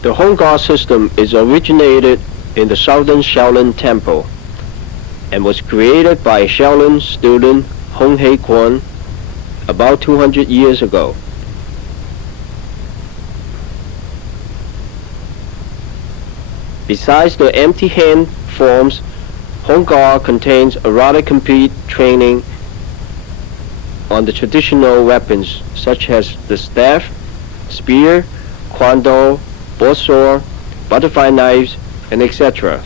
The Hung Gar system is originated in the southern Shaolin Temple and was created by Shaolin student Hung Pa Kua Kwan about 200 years ago. Besides the empty hand forms, Hung Gar contains a rather complete training on the traditional weapons such as the staff, spear, kwando, bow sword, butterfly knives, and etc.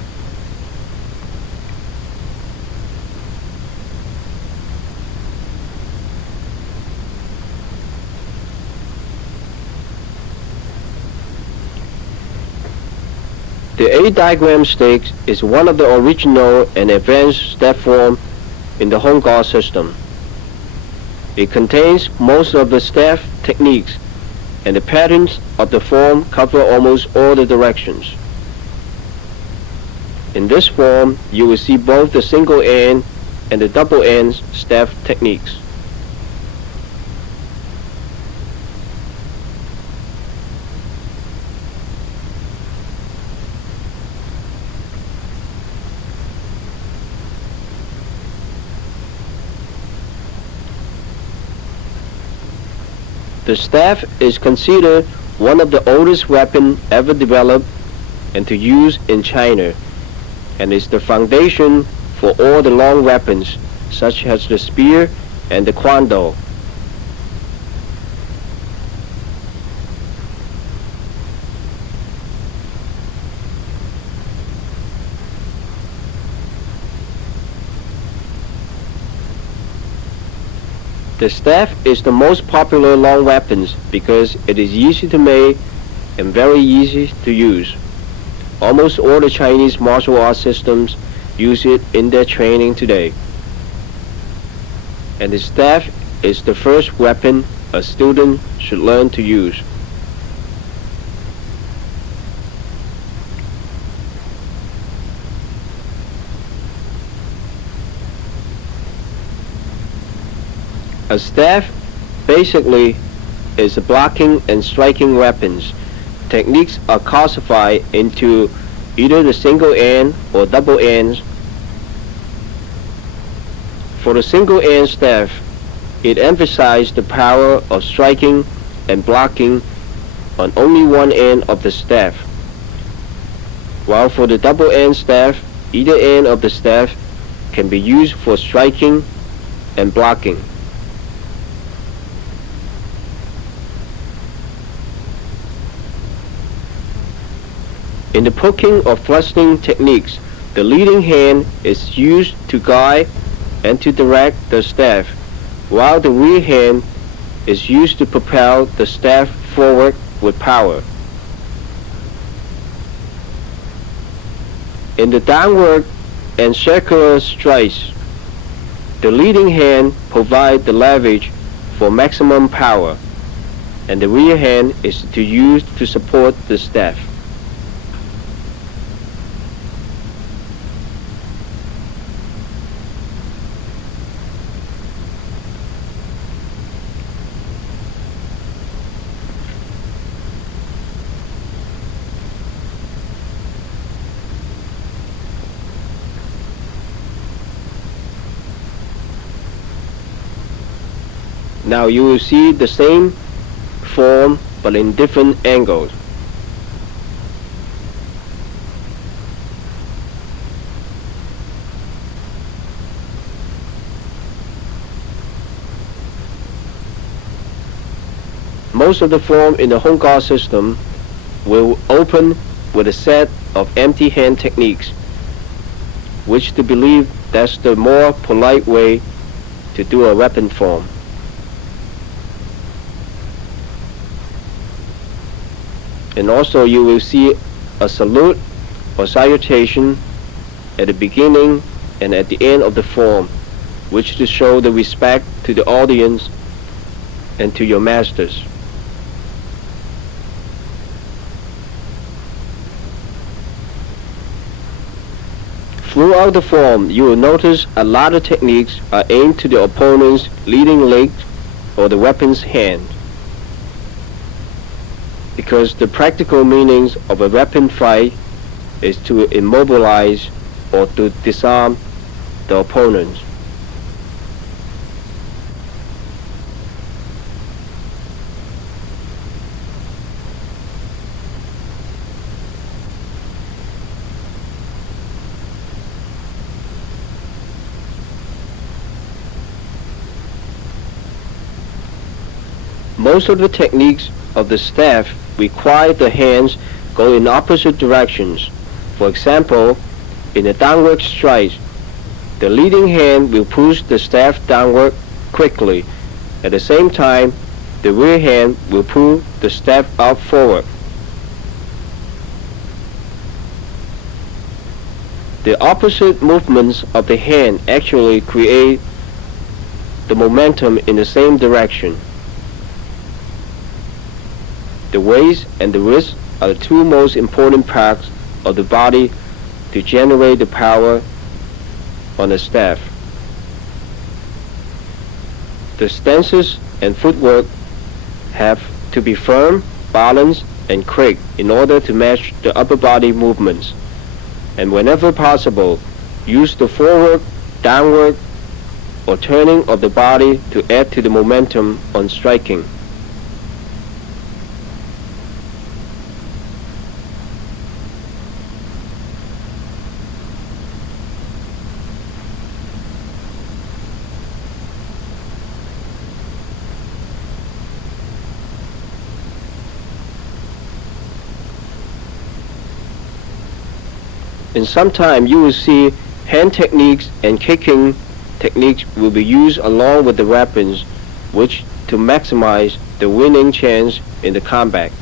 The 8 diagram stick is one of the original and advanced step form in the Hung Gar system. It contains most of the staff techniques, and the patterns of the form cover almost all the directions. In this form, you will see both the single end and the double end staff techniques. The staff is considered one of the oldest weapons ever developed and to use in China, and is the foundation for all the long weapons such as the spear and the kwando. The staff is the most popular long weapons because it is easy to make and very easy to use. Almost all the Chinese martial arts systems use it in their training today. And the staff is the first weapon a student should learn to use. A staff basically is a blocking and striking weapons. Techniques are classified into either the single end or double ends. For the single end staff, it emphasizes the power of striking and blocking on only one end of the staff. While for the double end staff, either end of the staff can be used for striking and blocking. In the poking or thrusting techniques, the leading hand is used to guide and to direct the staff, while the rear hand is used to propel the staff forward with power. In the downward and circular strikes, the leading hand provides the leverage for maximum power, and the rear hand is to use to support the staff. Now you will see the same form but in different angles. Most of the form in the Hung Gar system will open with a set of empty hand techniques, which to believe that's the more polite way to do a weapon form. And also you will see a salute or salutation at the beginning and at the end of the form, which to show the respect to the audience and to your masters. Throughout the form, you will notice a lot of techniques are aimed to the opponent's leading leg or the weapon's hand. because the practical meanings of a weapon fight is to immobilize or to disarm the opponent. Most of the techniques of the staff require the hands go in opposite directions. For example, in a downward strike, the leading hand will push the staff downward quickly. At the same time, the rear hand will pull the staff out forward. The opposite movements of the hand actually create the momentum in the same direction. The waist and the wrist are the two most important parts of the body to generate the power on the staff. The stances and footwork have to be firm, balanced, and quick in order to match the upper body movements. And whenever possible, use the forward, downward, or turning of the body to add to the momentum on striking. And sometime you will see hand techniques and kicking techniques will be used along with the weapons, which to maximize the winning chance in the combat.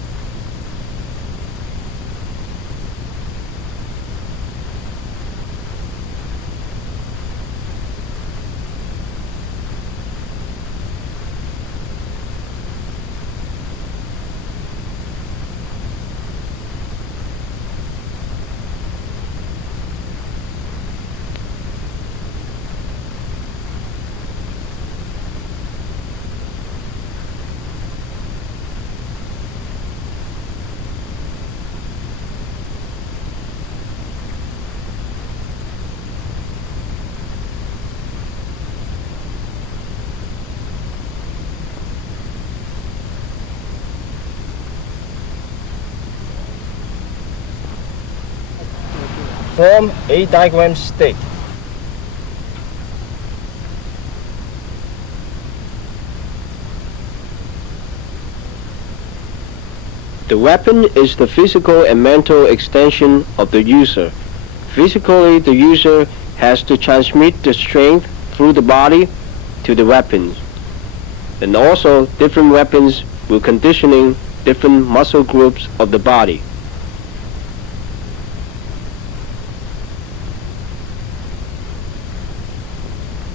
Form a diagram stick. The weapon is the physical and mental extension of the user. Physically, the user has to transmit the strength through the body to the weapons. And also, different weapons will conditioning different muscle groups of the body.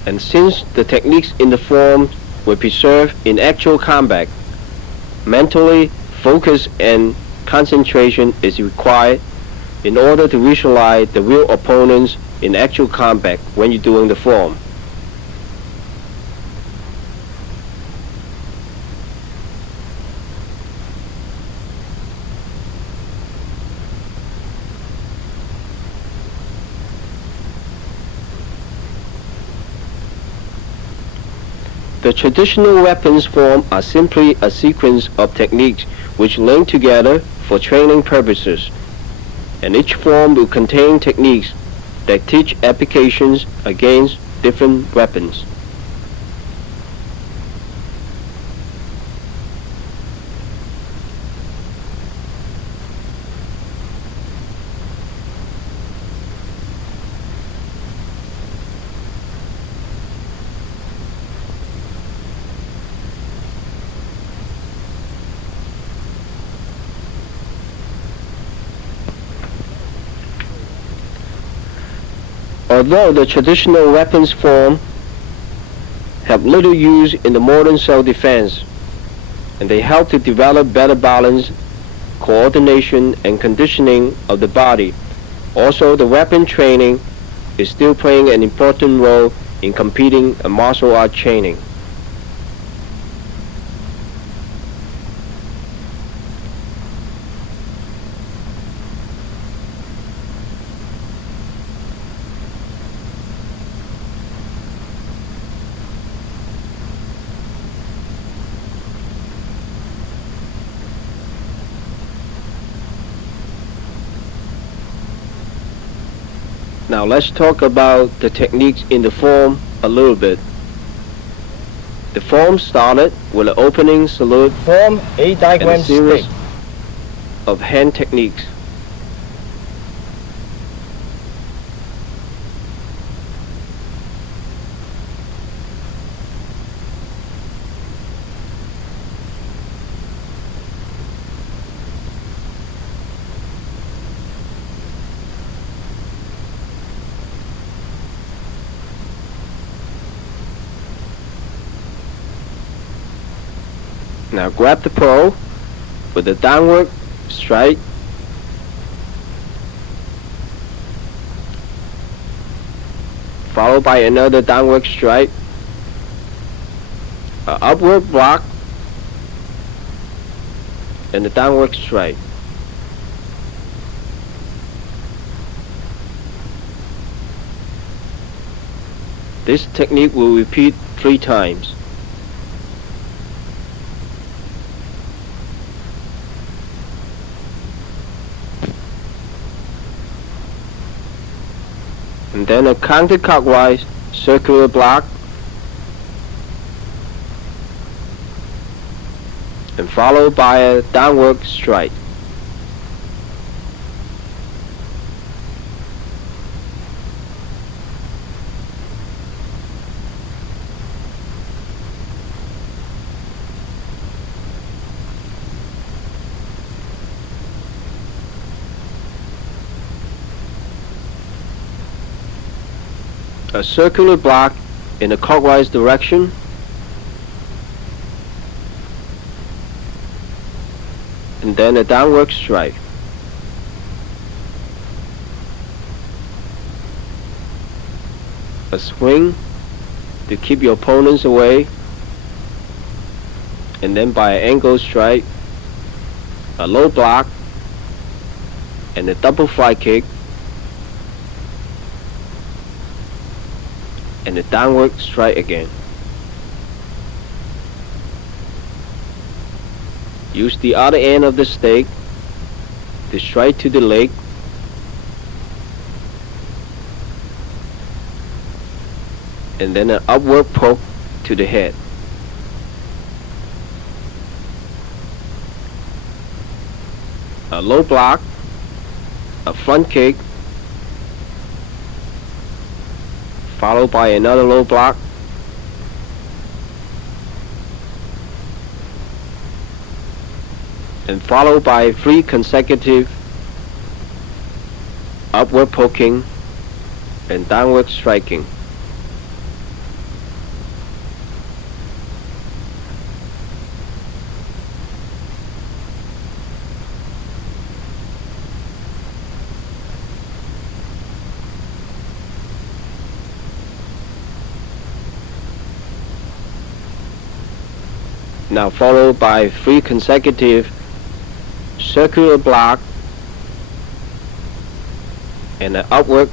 And since the techniques in the form were preserved in actual combat, mentally focus and concentration is required in order to visualize the real opponents in actual combat when you're doing the form. The traditional weapons form are simply a sequence of techniques which link together for training purposes, and each form will contain techniques that teach applications against different weapons. Although the traditional weapons form have little use in the modern self-defense, and they help to develop better balance, coordination, and conditioning of the body, also the weapon training is still playing an important role in competing and martial art training. . Now let's talk about the techniques in the form a little bit. The form started with an opening salute Form A and diagram a series stick. of hand techniques. Now grab the pole with a downward strike, followed by another downward strike, an upward block, and a downward strike. This technique will repeat 3 times. And then a counterclockwise circular block, and followed by a downward strike. A circular block in a clockwise direction, and then a downward strike. A swing to keep your opponents away, and then by an angle strike, a low block, and a double fly kick, and a downward strike again. Use the other end of the stick to strike to the leg, and then an upward poke to the head. A low block, a front kick, followed by another low block, and followed by 3 consecutive upward poking and downward striking. Now followed by 3 consecutive circular block and an upward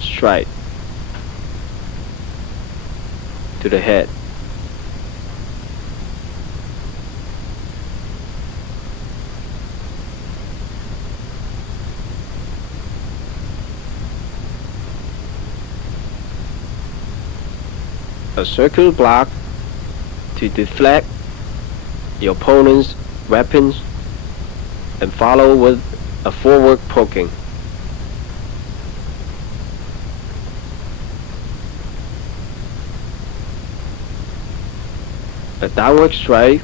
strike to the head. A circular block to deflect your opponent's weapons, and follow with a forward poking. A downward strike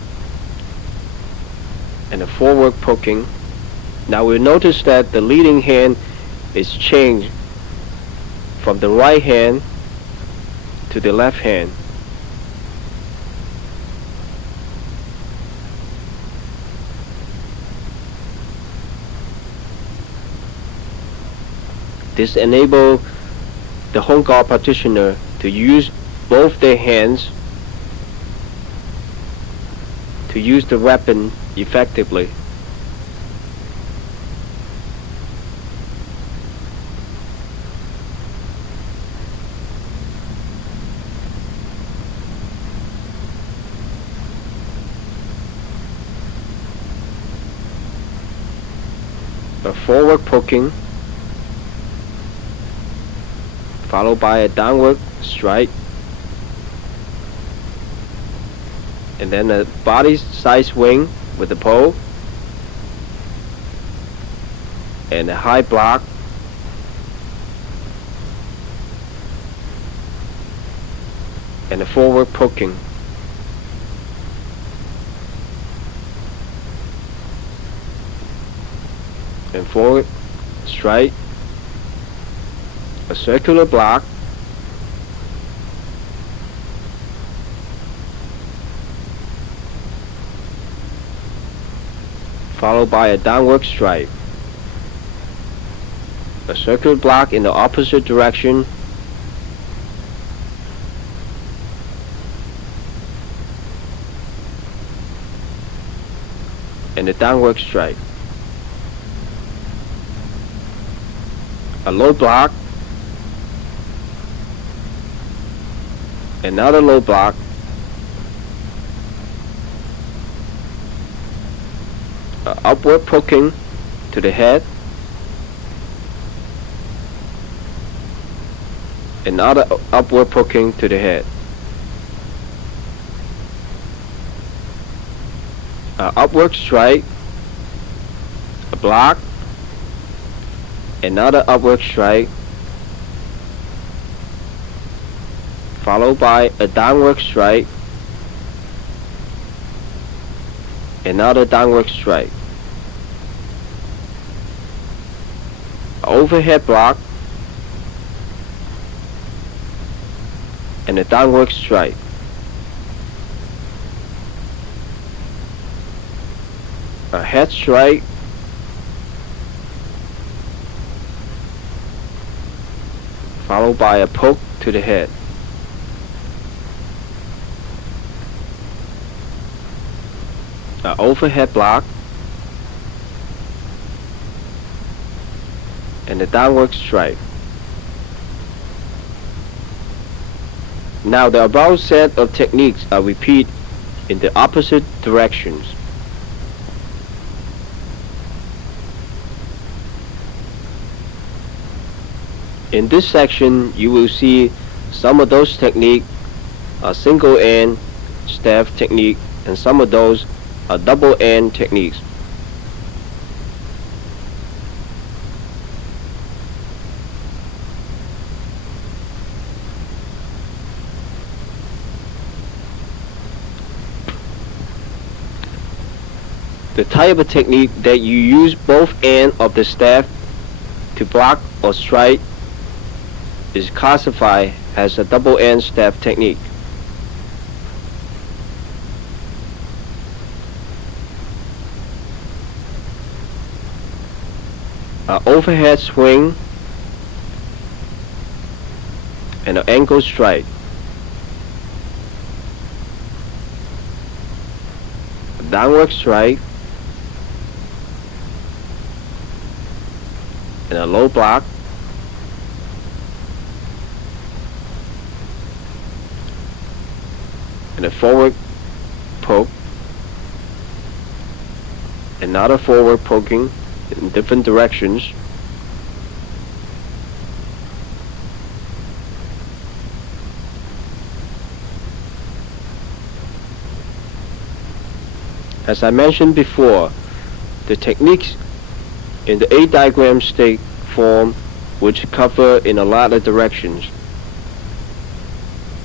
and a forward poking. Now we'll notice that the leading hand is changed from the right hand to the left hand. This enables the Hung Gar practitioner to use both their hands to use the weapon effectively. A forward poking followed by a downward strike, and then a body side swing with the pole, and a high block, and a forward poking. And forward strike, a circular block, followed by a downward strike, a circular block in the opposite direction, and a downward strike, a low block, another low block, upward poking to the head, another upward poking to the head, upward strike, a block, another upward strike, followed by a downward strike, another downward strike, overhead block, and a downward strike, a head strike, followed by a poke to the head, an overhead block, and a downward strike. Now the above set of techniques are repeated in the opposite directions. In this section, you will see some of those techniques are single end staff technique, and some of those are double end techniques. The type of technique that you use both ends of the staff to block or strike is classified as a double end staff technique. An overhead swing and an ankle strike. A downward strike and a low block, and a forward poke, another forward poking in different directions, as I mentioned before, the techniques in the 8 diagram stick form which cover in a lot of directions.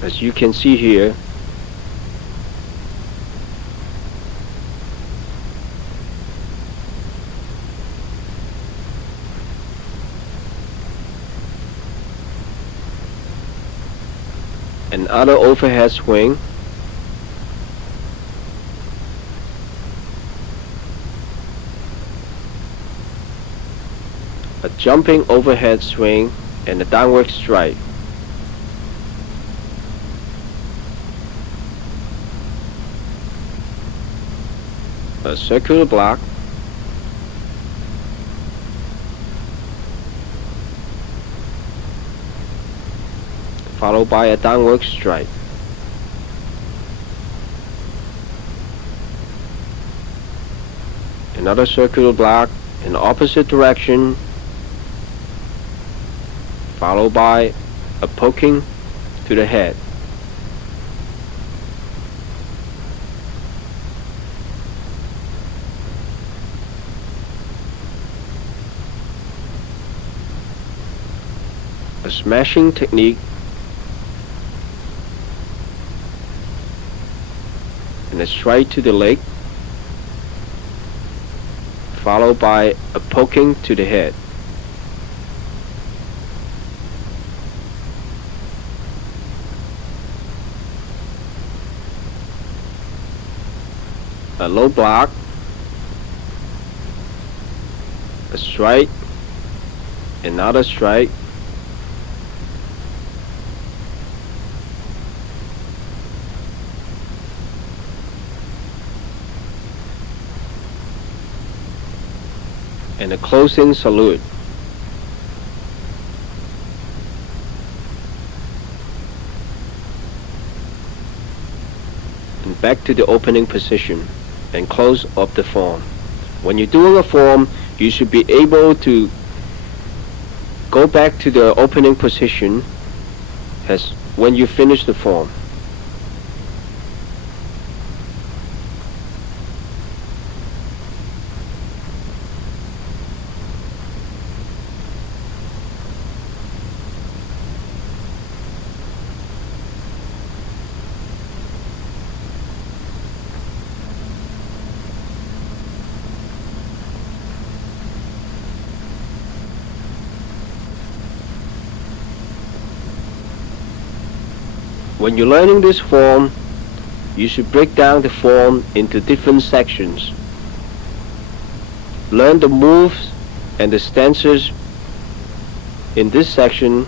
As you can see here, another overhead swing, a jumping overhead swing, and a downward strike. A circular block, followed by a downward strike. Another circular block in the opposite direction, followed by a poking to the head. A smashing technique, and a strike to the leg, followed by a poking to the head. A low block, a strike, another strike, and a closing salute. And back to the opening position and close up the form. When you're doing a form, you should be able to go back to the opening position as when you finish the form. When you're learning this form, you should break down the form into different sections. Learn the moves and the stances in this section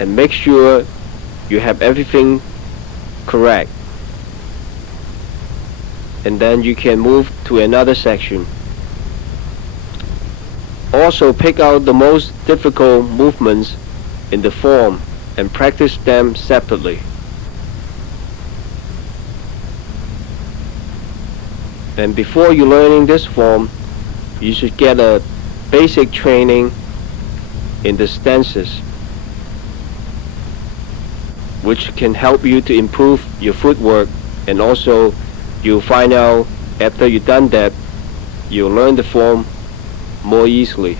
and make sure you have everything correct. And then you can move to another section. Also pick out the most difficult movements in the form and practice them separately. And before you learning this form, you should get a basic training in the stances, which can help you to improve your footwork, and also you'll find out after you've done that, you'll learn the form more easily.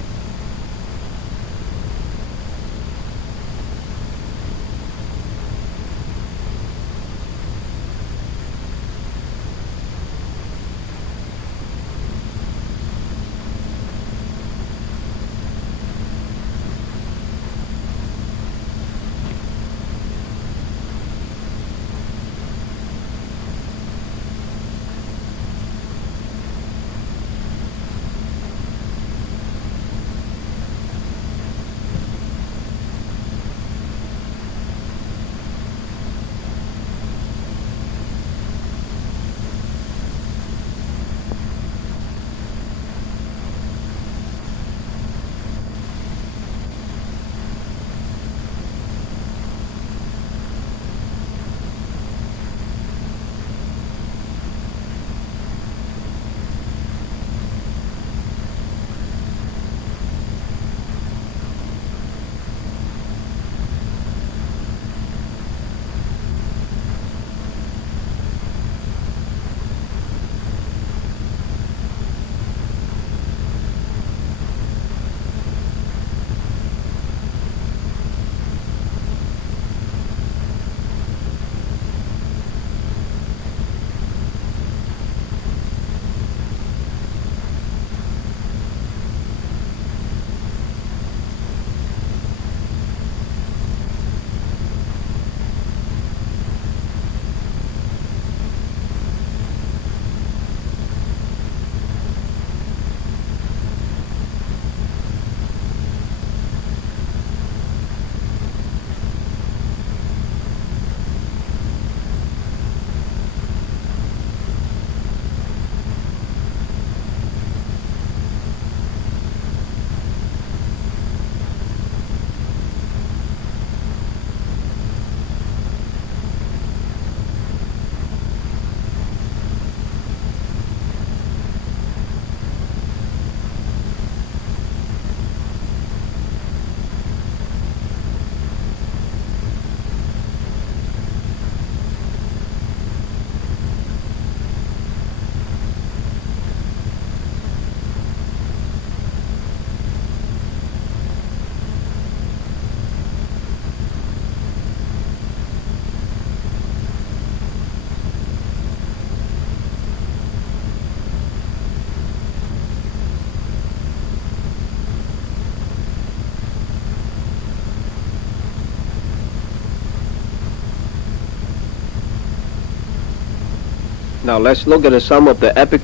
Now let's look at some of the epic